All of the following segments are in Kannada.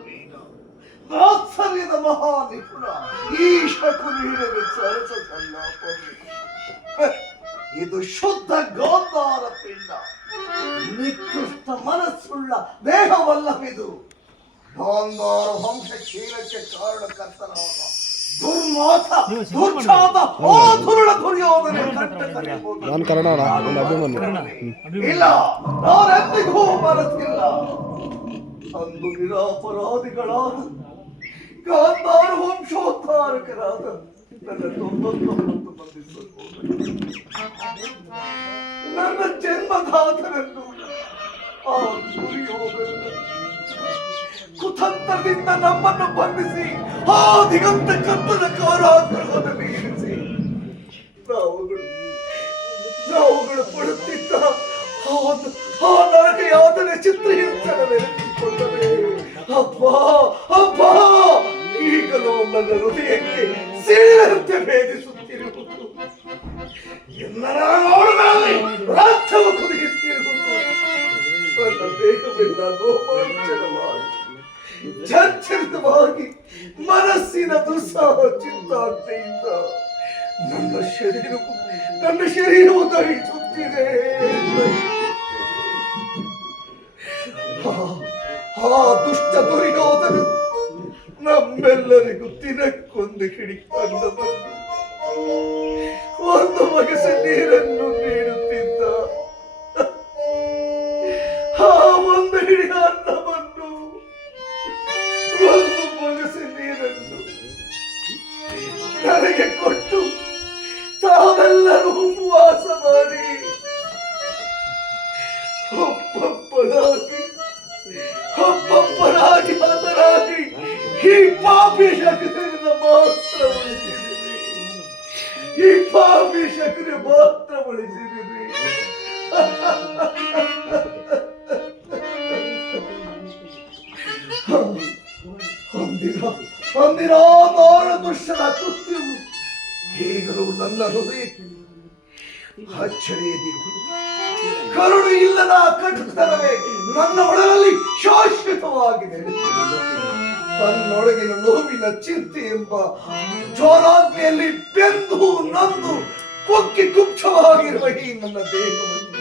ಬಲವೀನ ಮಾತ್ಸರ್ಯದ ಮಹಾ ನಿಪುಣ ಈ ಶಕುನೀಡವೆ ಸರಸ ಸಲ್ಲಾಪವೇ. ಇದು ಶುದ್ಧ ಗಾಂಧಾರ ಪಿಂಡ, ನಿಕೃಷ್ಟ ಮನಸ್ಸುಳ್ಳ ದೇಹವಲ್ಲವಿದು. ಗಾಂಧಾರ ವಂಶ ಕ್ಷೀಣಕ್ಕೆ ಕಾರಣಕರ್ತನಾದ ದುರ್ಮಾತ ದುರ್ಚಾತ ಆ ದುರುಳ ದುರ್ಯೋಧನೆ ಕಂಟಕನೇ ಇಲ್ಲ, ನಾನೆಂದಿಗೂ ಮರೆತಿಲ್ಲ. ಅಂದು ನಿರಾಪರಾಧಿಗಳಾದ ಗಾಂಧಾರ ವಂಶೋದ್ಧಾರಕರಾದ ನನ್ನ 99 ಮಂದಿ ನನ್ನ ಜನ್ಮದಾತರನ್ನು ಆ ದುರ್ಯೋಧನ ಕುತಂತ್ರದಿಂದ ನಮ್ಮನ್ನು ಬಂಧಿಸಿ ಆ ದಿಗಂತ ಕತ್ತದ ಕಾರಾಗೃಹದಲ್ಲಿ ಇರಿಸಿ ನಾವುಗಳು ಪಡುತ್ತಿದ್ದ ಆ ನರಕ ಯಾತನೆ ಚಿತ್ರಹಿಂಸನ ನೆನಪಿಸಿಕೊಂಡರೆ ಅಬ್ಬಾ ಅಬ್ಬಾ, ಈಗಲೂ ನನ್ನ ಹೃದಯಕ್ಕೆ ಸೇರಿದಂತೆ ಭೇದಿಸುತ್ತಿರುವುದು, ಎಲ್ಲರ ನೋಡುಗಳಲ್ಲಿ ರಕ್ತವು ಕುದಿಯುತ್ತಿರುವುದು, ನನ್ನ ದೇಹವೆಲ್ಲ ರೋಮಾಂಚನವಾಗಿ ಚಂಚಲಿತವಾಗಿ ಮನಸ್ಸಿನ ದುಸ್ಸಾಹ ಚಿಂತಾಗ್ತೆಯಿಂದ ನನ್ನ ಶರೀರವು ದಹಿಸುತ್ತಿದೆ. ಆ ದುಷ್ಟ ದುರ್ಯೋಧನ ನಮ್ಮೆಲ್ಲರಿಗೂ ದಿನಕ್ಕೊಂದು ಹಿಡಿಕೊಂಡು ಬಂದು ಒಂದು ಮಗಸ ನೀರನ್ನು ನೀಡುತ್ತಿದ್ದ. ಆ ಒಂದು ಹಿಡಿ ಅನ್ನವನ್ನು, ಒಂದು ಮಗಸ ನೀರನ್ನು ನನಗೆ ಕೊಟ್ಟು ತಾವೆಲ್ಲರೂ ಉಪವಾಸ ಮಾಡಿ ಒಬ್ಬೊಬ್ಬರಾಗಿ ಹತರಾಗಿ ಈ ಪಾಪಿ ಶಕುನಿಂದ ಮಾತ್ರ ಉಳಿಸಿದ್ರಿ, ಈ ಪಾಪಿ ಶಕುನಿ ಮಾತ್ರ ಉಳಿಸಿದ್ರಿ. ಅಂದಿನ ದುಷ್ಟನ ಕೃತ್ಯವು ಈಗಲೂ ನನ್ನ ಹೃದಯಕ್ಕೆ ಅಚ್ಚರಿಯದಿರುವುದು. ಕರುಣೆ ಇಲ್ಲದ ಕಟುತನವೇ ನನ್ನ ಒಳಗಲ್ಲಿ ಶಾಶ್ವತವಾಗಿದೆ. ತನ್ನೊಳಗಿನ ನೋವಿನ ಚಿಂತೆ ಎಂಬ ಜ್ವಾಲಾಗ್ನಿಯಲ್ಲಿ ಬೆಂದು ನೊಂದು ಕುಕ್ಕಿ ಕುಬ್ಜವಾಗಿರುವ ಈ ನನ್ನ ದೇಹವನ್ನು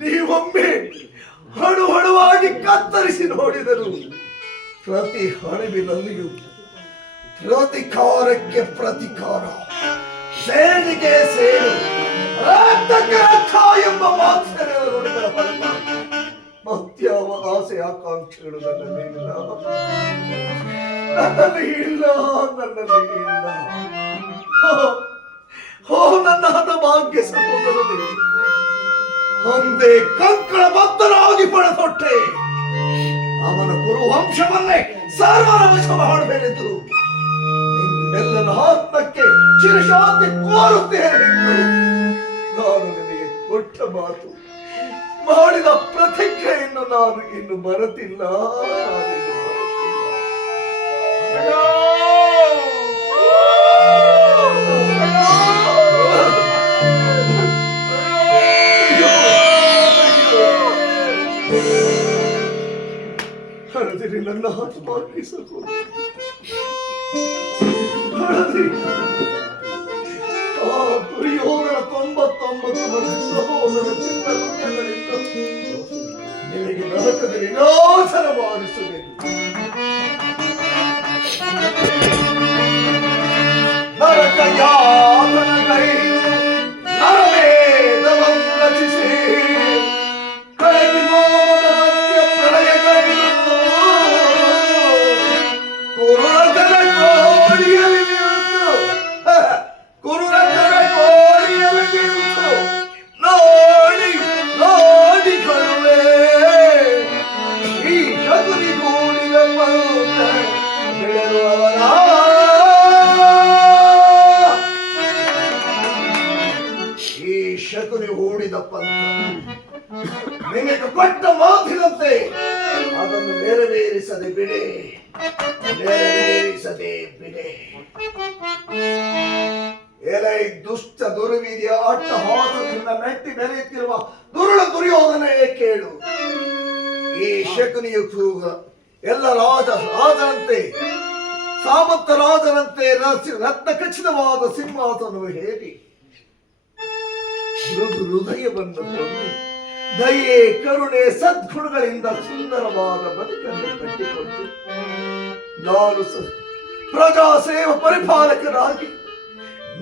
ನೀವೊಮ್ಮೆ ಹಣು ಹಣುವಾಗಿ ಕತ್ತರಿಸಿ ನೋಡಿದರು. ಪ್ರತಿ ಹಣವಿನಲ್ಲಿಯೂ ಪ್ರತಿಕಾರಕ್ಕೆ ಪ್ರತಿಕಾರ, ಸೇಡಿಗೆ ಸೇಡು, ಎಂಬ ಮಾತ್ಸರ್ಯಗಳ ಮತ್ಯಾವ ಆಸೆ ಆಕಾಂಕ್ಷೆಗಳು ನನ್ನಲ್ಲಿ ಇಲ್ಲ. ನನ್ನ ಹತಭಾಗ್ಯ ಸಹೋದರನೇ, ಒಂದೇ ಕಂಕಣ ಬದ್ಧನಾಗಿ ಪಡೆದೊಟ್ಟೆ ಅವನ ಕುರುವಂಶವನ್ನೇ ಸರ್ವರ ವಶ ಮಾಡಬೇಕೆಂದು ನಿಮ್ಮೆಲ್ಲರ ಆತ್ಮಕ್ಕೆ ಚಿರಶಾಂತಿ ಕೋರುತ್ತೇನೆಂದು ನಾನು ನಿನಗೆ ಕೊಟ್ಟ ಮಾತು, ಮಾಡಿದ ಪ್ರತಿಜ್ಞೆಯನ್ನು ನಾನು ಇನ್ನು ಮರೆತಿಲ್ಲ. ಹಳದಿರಿ ನನ್ನ ಆತ್ಮಾಗಿಸಲು, ಹಳದಿರಿ ಆ ದುರ್ಯೋಧನ 99 ಮಂದಿ ಸಹೋದರ ಚಿನ್ನಗಳಿಂದ ನಿಮಗೆ ನರಕದಲ್ಲಿ ವಿನಾಶನ ಮಾಡಿಸಬೇಕು. ನರಕ ಯಾತನಗೈದು ನರವೇದವಂ ರಚಿಸಿ ಕಳೆಗಿ ಮೋದಕ್ಕೆ ಪ್ರಳಯಗೈದು ಕುರುರಗರ ಕೋಳಿಯಲ್ಲಿ ನಿಂತು ನೋಡಿ ನೋಡಿ ಕರುವೆ ಈ ಶಕುನಿ ಗೂಡಿನ ಪೌತ ಬೆಳೆಯುವವನ ಈ ಶಕುನಿ ಹೂಡಿದ ಪಂಥ ನಿಮಗೆ ಕೊಟ್ಟ ಮಾತಿನಂತೆ ಅದನ್ನು ನೆರವೇರಿಸದೆ ಬಿಡೆ. ಎಲೈ ದುಷ್ಟ ದುರ್ವಿಧಿಯ ಅಟ್ಟಹಾಸದಿಂದ ಮೆಟ್ಟಿ ಬೆರೆಯುತ್ತಿರುವ ದುರುಳ ದುರ್ಯೋಧನೆಯೇ ಕೇಳು. ಈ ಶಕುನಿಯು ಕೂಗ ಎಲ್ಲ ರಾಜರಂತೆ ಸಾಮಂತ ರಾಜರಂತೆ ರತ್ನ ಖಚಿತವಾದ ಸಿಂಹಾಸನವು ಹೇರಿ ಮೃದು ಹೃದಯವನ್ನು ಹೊಂದಿ ದಯೆ ಕರುಣೆ ಸದ್ಗುಣಗಳಿಂದ ಸುಂದರವಾದ ಬದುಕನ್ನು ಕಟ್ಟಿಕೊಂಡು ನಾನು ಪ್ರಜಾ ಸೇವಾ ಪರಿಪಾಲಕನಾಗಿ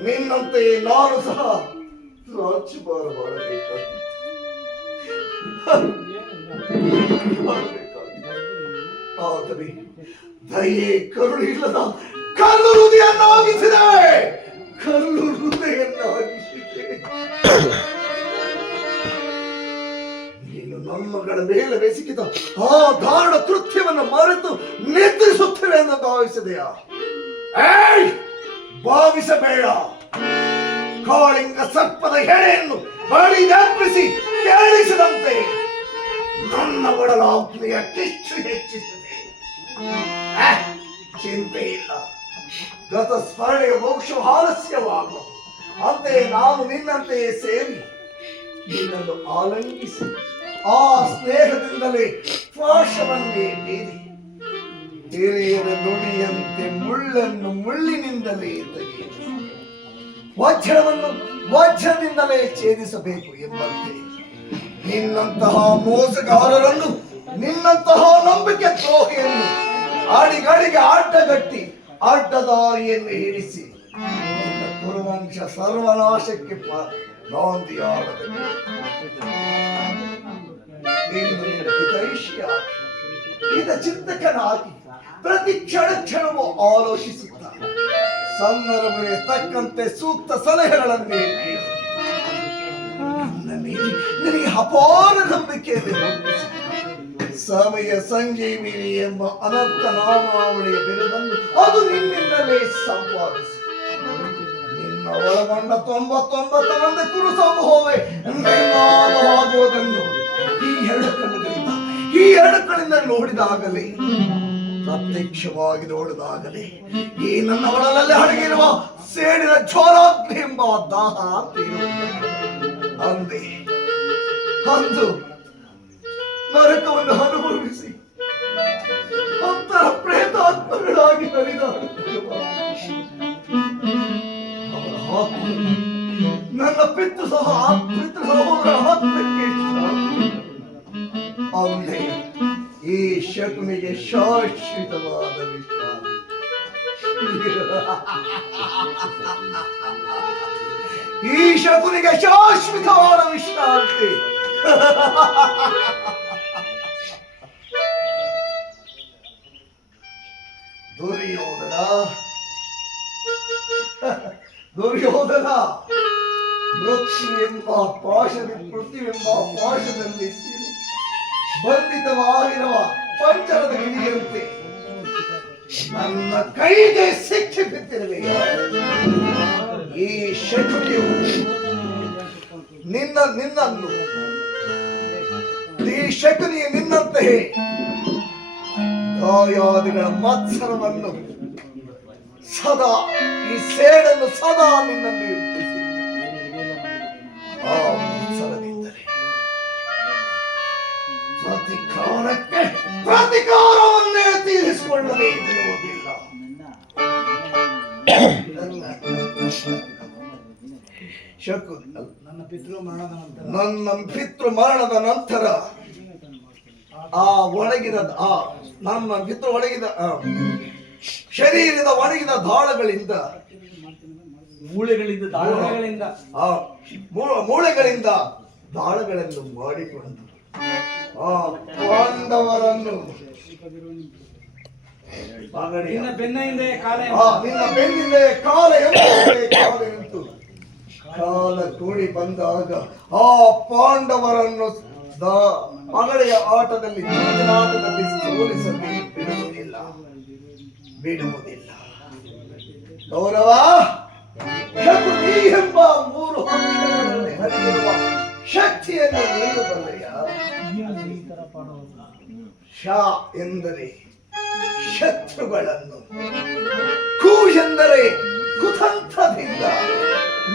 ನಿನ್ನಂತೆ ನಾನು ಸಹ ರಾಜ್ಯಭಾರ ಮಾಡಬೇಕಾಗಿತ್ತು. ಆದರೆ ದಯೆ ಕರುಣೆ ಇಲ್ಲದ ಕಲ್ಲು ಹೃದಯನ್ನಾಗಿಸಿದೆ. ನೀನು ನಮ್ಮಗಳ ಮೇಲೆ ಬೆಸಗಿದ ಆ ದಾರುಣ ಕೃತ್ಯವನ್ನು ಮರೆತು ನಿದ್ರಿಸುತ್ತೇವೆ ಎಂದು ಭಾವಿಸಿದೆಯಾ? ಭಾವಿಸಬೇಡ. ಕಾಳಿಂಗ ಸರ್ಪದ ಹೆಡೆಯನ್ನು ಬಳಿದರ್ಪಿಸಿ ಕೇಳಿಸಿದಂತೆ ನನ್ನ ಒಡಲಾಗ್ನೆಯ ಕಿಚ್ಚು ಹೆಚ್ಚಿಸಿದೆ. ಚಿಂತೆ ಇಲ್ಲ, ಗತ ಸ್ಮರಣೆಯ ಮೋಕ್ಷ ಆಲಸ್ಯವಾಗುವ ಅಂತೆ ನಾನು ನಿನ್ನಂತೆಯೇ ಸೇರಿ ನಿನ್ನನ್ನು ಆಲಂಗಿಸಿ ಆ ಸ್ನೇಹದಿಂದಲೇ ಪಾಶವನ್ನೇ ಬೀರಿ ಹಿರಿಯರ ನುಡಿಯಂತೆ ಮುಳ್ಳನ್ನು ಮುಳ್ಳಿನಿಂದಲೇ ತೆಗೆಯಿತು, ವಜ್ರವನ್ನು ವಜ್ರದಿಂದಲೇ ಛೇದಿಸಬೇಕು ಎಂಬಂತೆ ನಿನ್ನಂತಹ ಮೋಸಗಾರರನ್ನು, ನಿನ್ನಂತಹ ನಂಬಿಕೆ ದ್ರೋಹಿಯನ್ನು ಅಡಿಗಳಿಗೆ ಅಡ್ಡಗಟ್ಟಿ ಅಡ್ಡದಾರಿಯನ್ನು ಹಿಡಿಸಿ ನಿನ್ನ ಕುರುವಂಶ ಸರ್ವನಾಶಕ್ಕೆ ನಾಂದಿಯಾಗಬೇಕು. ಇದ ಚಿಂತಕನಾಗಿ ಪ್ರತಿ ಕ್ಷಣವೂ ಆಲೋಚಿಸುತ್ತ ಸಂದರ್ಭಗಳಿಗೆ ತಕ್ಕಂತೆ ಸೂಕ್ತ ಸಲಹೆಗಳನ್ನೇ ನಿನಗೆ ಅಪಾರ ನಂಬಿಕೆಯನ್ನು ಸಮಯ ಸಂಜೀವಿನಿ ಎಂಬ ಅನರ್ಥ ನಾಮಾವಳಿಯ ಬಿರುದನ್ನು ಅದು ನಿನ್ನಿಂದಲೇ ಸಂಪಾದಿಸಿ ನಿನ್ನ ಒಳಗೊಂಡ 99 ಮಂದಿ ಕುರು ಸಮೂಹವೇ ಆಗುವುದನ್ನು ಈ ಎರಡು ಕಣ್ಣಿಂದ ನೋಡಿದಾಗಲೇ, ಪ್ರತ್ಯಕ್ಷವಾಗಿ ನೋಡಿದಾಗಲೇ ಈ ನನ್ನ ಒಳಲಲ್ಲಿ ಅಡಗಿರುವ ಸೇಡಿನ ಜ್ವಾಲಾಗ್ನಿ ಎಂಬ ದಾಹ ಅಂದೆ ಅಂದು ನರಕವನ್ನು ಅನುಭವಿಸಿ ಅಂತರ ಪ್ರೇತಾತ್ಮಗಳಾಗಿ ನಲಿದಾಡುತ್ತಿರುವ ನನ್ನ ಪಿತೃ ಸಹೋದರ ಆತ್ಮಕ್ಕೆ ಅವನೇ ಈ ಶಕುನಿಗೆ ಶಾಶ್ವತವಾದ ವಿಶ್ರಾಂತಿ. ಈ ಶಕುನಿಗೆ ಶಾಶ್ವತವಾದ ವಿಶ್ರಾಂತಿ. ದುರ್ಯೋಧನ ಮೃತ್ಯುವೆಂಬ ಪಾಶದಲ್ಲಿ ಸಿರಿ ಬಂಧಿತವಾಗಿರುವ ಪಂಚರದ ಗಿರಿಯಂತೆ ನನ್ನ ಕೈಗೆ ಸಿಕ್ಕಿ ಬಿದ್ದಿರಲಿಲ್ಲ. ಈ ಶಕುನಿಯು ನಿನ್ನನ್ನು ಈ ಶಕುನಿಯು ನಿನ್ನಂತೆಯೇ ದಾಯಾದಿಗಳ ಮತ್ಸರವನ್ನು ಸದಾ ಈ ಸೇಡನ್ನು ಸದಾ ನಿನ್ನಲ್ಲಿ ಇಟ್ಟಿಸಿ ಆ ಮತ್ಸರದಿಂದಲೇ ಪ್ರತಿಕಾರವನ್ನೇ ತೀರಿಸಿಕೊಳ್ಳದೆ ಇರುವುದಿಲ್ಲ. ನನ್ನ ಪಿತೃ ಮರಣದ ನಂತರ ನನ್ನ ಪಿತೃ ಒಳಗಿದ ಶರೀರದ ಒಣಗಿದ ದಾಳಗಳಿಂದ ಮೂಳೆಗಳಿಂದ ದಾಳಗಳನ್ನು ಮಾಡಿಕೊಂಡು ಆ ಪಾಂಡವರನ್ನು ನಿನ್ನ ಬೆನ್ನಿಂದ ಕಾಲ ನಿಂತು ಕಾಲ ಕೂಡಿ ಬಂದಾಗ ಆ ಪಾಂಡವರನ್ನು ಮಗಳೆಯ ಆಟದಲ್ಲಿ ಸೋಲಿಸದೆ ಬಿಡುವುದಿಲ್ಲ. ಗೌರವ ಎಂಬ 3 ಅಕ್ಷರಗಳಲ್ಲಿ ಹರಿದಿರುವ ಶಕ್ತಿಯನ್ನು ನೀನು ಬಲ್ಲೆಯ. ಶ ಎಂದರೆ ಶತ್ರುಗಳನ್ನು, ಕು ಎಂದರೆ ಕುತಂತ್ರದಿಂದ,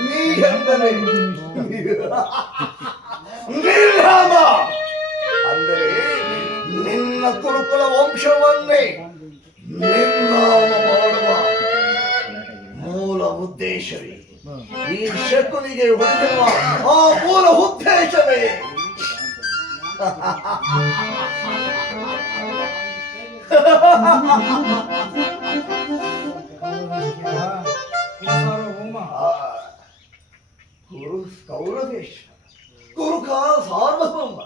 ನೀ ಎಂದರೆ ನಿರ್ನಾಮ ಅಂದರೆ ನಿನ್ನ ಕುರುಕುಲ ವಂಶವನ್ನೇ ನಿರ್ನಾಮ ಮಾಡುವ ಮೂಲ ಉದ್ದೇಶವೇ, ಈ ಶಕುನಿಗೆ ಹೊಂದಿರುವ ಆ ಮೂಲ ಉದ್ದೇಶವೇ. ಕೌರವೇಶ ಕುರುಕಾಲ ಸಾರ್ವಭೌಮ.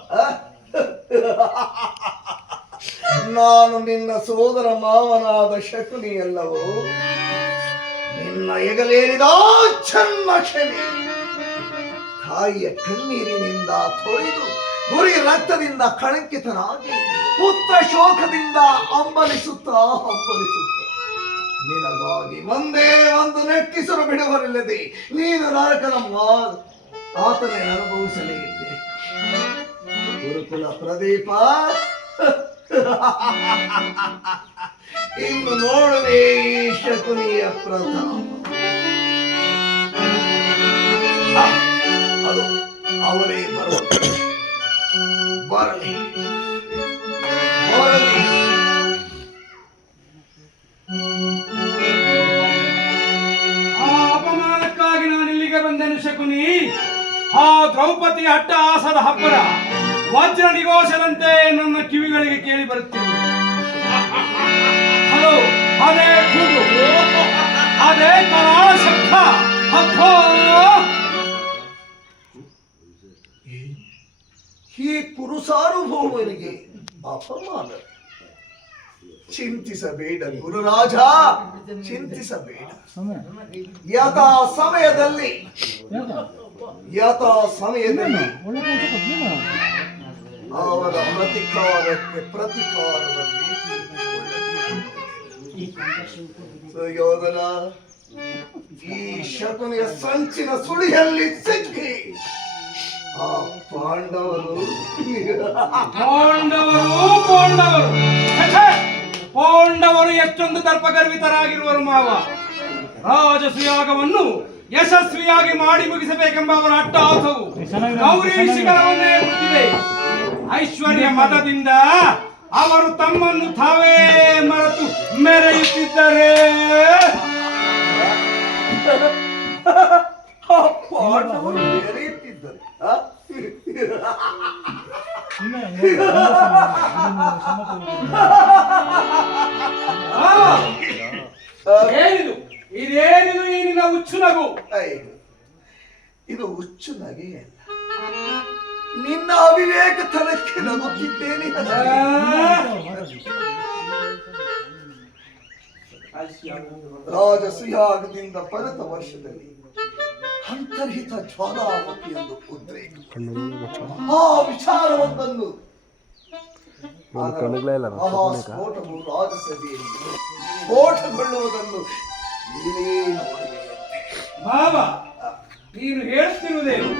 ನಾನು ನಿನ್ನ ಸೋದರ ಮಾವನಾದ ಶಕುನಿಯಲ್ಲವೋ, ನಿನ್ನ ಎಗಲೇರಿದ ಜನ್ಮ ಕ್ಷಮೆ. ತಾಯಿಯ ಕಣ್ಣೀರಿನಿಂದ ತೊಳೆದು ಗುರಿ ರಕ್ತದಿಂದ ಕಳಂಕಿತನಾಗಿ ಪುತ್ರ ಶೋಕದಿಂದ ಹಂಬಲಿಸುತ್ತ ನಿನಗಾಗಿ ಒಂದೇ ಒಂದು ನೆಟ್ಟಿಸಲು ಬಿಡುವರಿಲ್ಲದೆ ನೀನು ನರಕದ ಆತನೇ ಅನುಭವಿಸಲೇ ಇದ್ದೆ. ಗುರುಕುಲ ಪ್ರದೀಪ, ಇನ್ನು ನೋಡುವೆ ಈ ಶಕುನಿಯ ಪ್ರತಾಪ. ಅದು ಅವರೇ ಬರಲಿ. ಆ ಅಪಮಾನಕ್ಕಾಗಿ ನಾನು ಇಲ್ಲಿಗೆ ಬಂದೆನು ಶಕುನಿ. ಆ ದ್ರೌಪದಿ ಅಟ್ಟಹಾಸದ ಹಬ್ಬರ ವಜ್ರ ನಿಘೋಷದಂತೆ ನನ್ನ ಕಿವಿಗಳಿಗೆ ಕೇಳಿ ಬರುತ್ತಿದೆ. ಹಲೋ, ಅದೇ ಕೂಗು, ಅದೇ ಕರಾಳ ಶಬ್ದ. ಅಪ್ಪೋ, ಈ ಕುರುಸಾರ್ವಭೌಮನಿಗೆ ಅಪಮಾನ. ಚಿಂತಿಸಬೇಡ ಗುರುರಾಜ, ಚಿಂತಿಸಬೇಡ. ಯಥಾ ಸಮಯದಲ್ಲಿ ಅವರ ಪ್ರತಿಕಾರಕ್ಕೆ ಪ್ರತಿಕಾರದಲ್ಲಿ ಸುಯೋಧನ ಈ ಶಕುನಿಯ ಸಂಚಿನ ಸುಳಿಯಲ್ಲಿ ಸಿಕ್ಕಿ ಆ ಪಾಂಡವರು ಎಷ್ಟೊಂದು ದರ್ಪಗರ್ವಿತರಾಗಿರುವರು ಮಾವ. ರಾಜಸುಯಾಗವನ್ನು ಯಶಸ್ವಿಯಾಗಿ ಮಾಡಿ ಮುಗಿಸಬೇಕೆಂಬ ಅವರ ಅಟ್ಟಹಾಸವು ಗೌರಿ ಶಿಖರವನ್ನೇ ಮುಟ್ಟಿದೆ. ಐಶ್ವರ್ಯ ಮತದಿಂದ ಅವರು ತಮ್ಮನ್ನು ತಾವೇ ಮರೆತು ಮೆರೆಯುತ್ತಿದ್ದಾರೆ. ಇದೇನಿದು ಈ ನಿನ್ನ ಹುಚ್ಚು ನಗು? ಇದು ಹುಚ್ಚು ನಗೆಯಲ್ಲ, ನಿನ್ನ ಅವಿವೇಕ ತನಕ್ಕೆ ನಗುತ್ತಿದ್ದೇನೆ. ರಾಜಸುಯಾಗದಿಂದ ಪರತ ವರ್ಷದಲ್ಲಿ ಅಂತರ್ಹಿತ ಜ್ವಾಲಾಮುಖಿಯೊಂದು ಉದ್ರೇಕ. ಆ ವಿಚಾರವೊಂದನ್ನು ಸ್ಫೋಟವು ರಾಜಸಭೆಯಲ್ಲಿ ಸ್ಫೋಟಗೊಳ್ಳುವುದನ್ನು ನೀವೇ ನೋಡಿದೆ. ಮಾವ, ನೀನು ಹೇಳ್ತಿರುವುದೇನು?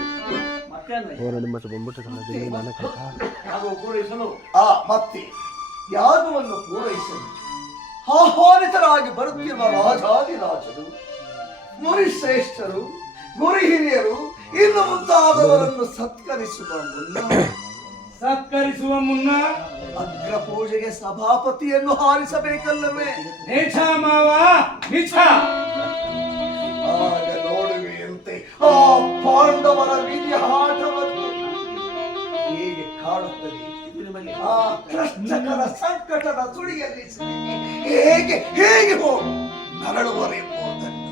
ಮತ್ತೆ ಯಾಗವನ್ನು ಪೂರೈಸಲು ಆಹ್ವಾನಿತರಾಗಿ ಬರುತ್ತಿರುವ ರಾಜಾದಿರಾಜರು, ಮುನಿಶ್ರೇಷ್ಠರು, ಗುರು ಹಿರಿಯರು, ಇನ್ನು ಮುಂತಾದವರನ್ನು ಸತ್ಕರಿಸುವ ಮುನ್ನ ಅಗ್ರ ಪೂಜೆಗೆ ಸಭಾಪತಿಯನ್ನು ಹಾರಿಸಬೇಕಲ್ಲವೇ? ನೀಚ ಮಾವ, ನೀಚ. ಆಗ ನೋಡುವೆಯಂತೆ ಆ ಪಾಂಡವರ ವಿಧಿಯಾಟವನ್ನು ಹೇಗೆ ಕಾಡುತ್ತದೆ. ಆ ಕಷ್ಟಕರ ಸಂಕಟದ ಸುಳಿಯಲ್ಲಿ ಹೇಗೆ ಹೇಗೆ ನರಳುವರೆಂಬುದನ್ನು